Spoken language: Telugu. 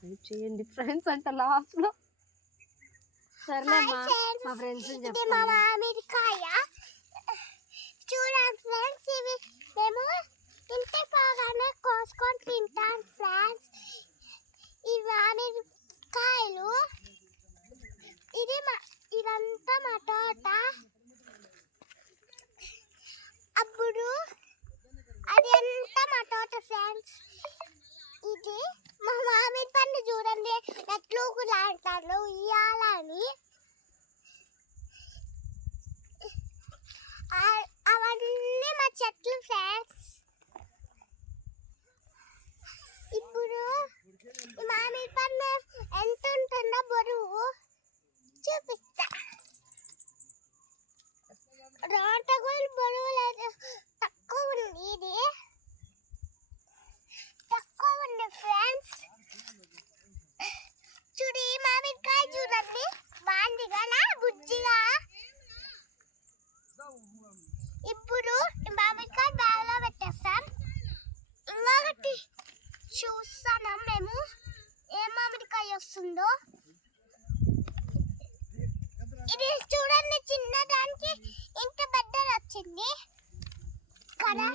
సబ్స్క్రైబ్ చేయండి ఫ్రెండ్స్ అంట లాస్ట్లో. సర్లేమ్మా మా ఫ్రెండ్స్ ఇది మా మామిడికాయ చూడండి ఫ్రెండ్స్. ఇవి మేము ఇంటి పోగానే కోసుకొని తింటాం ఫ్రెండ్స్. ఈ మామిడికాయలు ఇదంతా మా తోట. అప్పుడు అది అంతా మా తోట ఫ్రెండ్స్. ఇది మా మామిడి పండు చూడండి ఎట్లు లాంటారు ఉయ్యాలని. అవన్నీ మా చెట్లు ఫ్రెండ్స్. ఇప్పుడు మామిడి పండు ఎంత ఉంటుందో బరువు చూపిస్తా. రోటగులు బరువు లేదు, తక్కువ ఉంది. ఇది తక్కువ ఉంది ఫ్రెండ్స్. చూడు ఈ మామిడికాయ చూడండి బాగుందిగా బుజ్జిగా. ఇప్పుడు మామిడికాయ బ్యాగ్లో పెట్టేస్తాం. ఇంకొకటి చూస్తాను మేము ఏ మామిడికాయ వస్తుందో. ఇది చూడండి చిన్నదానికి ఇంత పెద్దది వచ్చింది కదా.